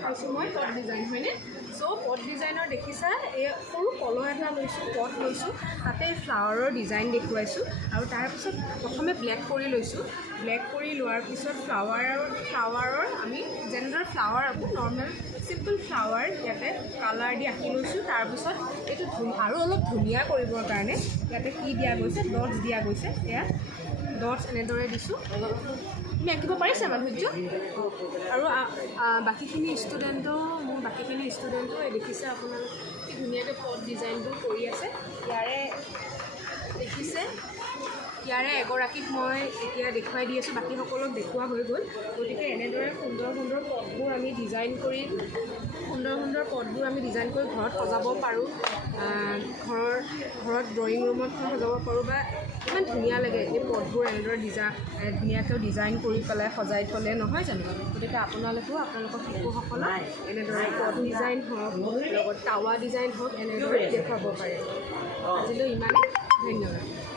দেখাইছোঁ মই পট ডিজাইন হয়নে সো পট ডিজাইনৰ দেখিছা এই সৰু কলহ এটা লৈছোঁ পট লৈছোঁ তাতে ফ্লাৱাৰৰ ডিজাইন দেখুৱাইছোঁ আৰু তাৰপিছত প্ৰথমে ব্লেক কৰি লৈছোঁ ব্লেক কৰি লোৱাৰ পিছত ফ্লাৱাৰৰ আমি যেনেদৰে ফ্লাৱাৰ আঁকো নৰ্মেল চিম্পল ফ্লাৱাৰ ইয়াতে কালাৰ দি আঁকি লৈছোঁ তাৰপিছত এইটো আৰু অলপ ধুনীয়া কৰিবৰ কাৰণে ইয়াতে কি দিয়া গৈছে ডটছ দিয়া গৈছে এয়া ডটছ এনেদৰে দিছোঁ তুমি আঁকিব পাৰিছা মাধুৰ্য আৰু বাকীখিনি ষ্টুডেণ্টো দেখিছে আপোনালোকে কি ধুনীয়াকৈ পট ডিজাইনবোৰ কৰি আছে ইয়াৰে এগৰাকীক মই এতিয়া দেখুৱাই দি আছোঁ বাকীসকলক দেখুওৱা হৈ গ'ল গতিকে এনেদৰে সুন্দৰ পটবোৰ আমি ডিজাইন কৰি ঘৰত সজাব পাৰোঁ ঘৰত ড্ৰয়িং ৰুমত সজাব পাৰোঁ বা ইমান ধুনীয়া লাগে এই পটবোৰ এনেদৰে ধুনীয়াকৈ ডিজাইন কৰি পেলাই সজাই থ'লে নহয় জানো গতিকে আপোনালোকেও আপোনালোকৰ শিশুসকলক এনেদৰে পট ডিজাইন হওক লগত টাৱা ডিজাইন হওক এনেদৰে দেখুৱাব পাৰে আজিলৈ ইমানেই ধন্যবাদ